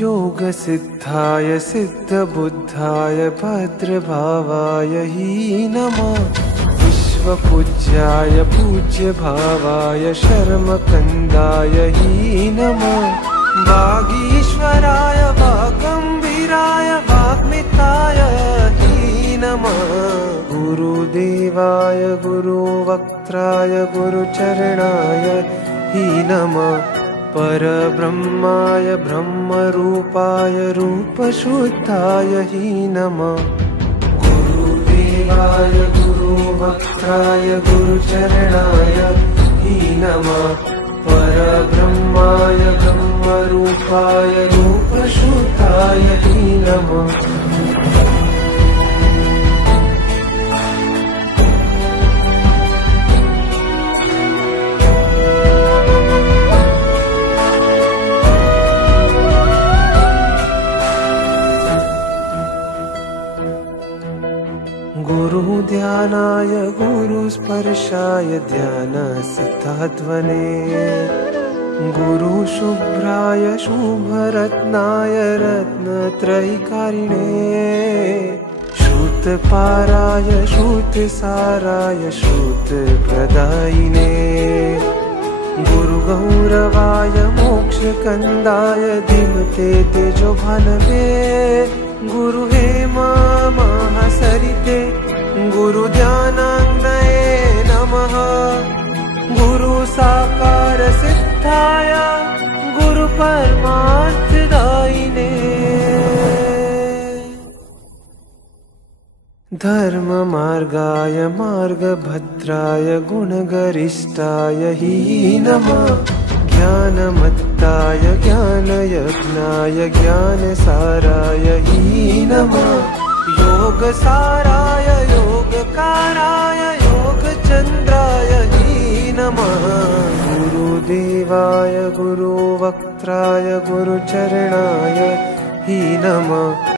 योगसिद्धाय सिद्धबुद्धाय भद्रभावाय हि नमः। विश्वपूज्याय पूज्यभावाय शर्मकन्दाय हि नमः। वागीश्वराय वागम्भीराय वाग्मिताय हि नमः। गुरुदेवाय गुरुवक्त्राय गुरुचरणाय हि नमः। परब्रह्माय ब्रह्मरूपाय रूपशुद्धाय हि नमः। गुरुदेवाय गुरुवक्त्राय गुरुचरणाय हि नमः। परब्रह्माय ब्रह्मरूपाय रूपशुद्धाय हि नमः। गुरुध्यानाय गुरुस्पर्शाय ध्यानसिद्धाध्वने। गुरुशुभ्राय शुभरत्नाय रत्नत्रयीकारिणे। श्रुतपाराय श्रुतसाराय श्रुतप्रदायिने। गुरुगौरवाय मोक्षकन्दाय धीमते तेजोभानवे। गुरुहेमा महासरिते गुरुध्यानाग्नये नमः। गुरुसाकार सिद्धाय गुरुपरमार्थदायिने। धर्ममार्गाय मार्गभद्राय गुणगरिष्ठाय हि नमः। ज्ञानमत्ताय ज्ञानयज्ञाय ज्ञानसाराय हि नमः। योगसाराय योगकाराय योगचन्द्राय हि नमः। गुरुदेवाय गुरुवक्त्राय गुरुचरणाय हि नमः।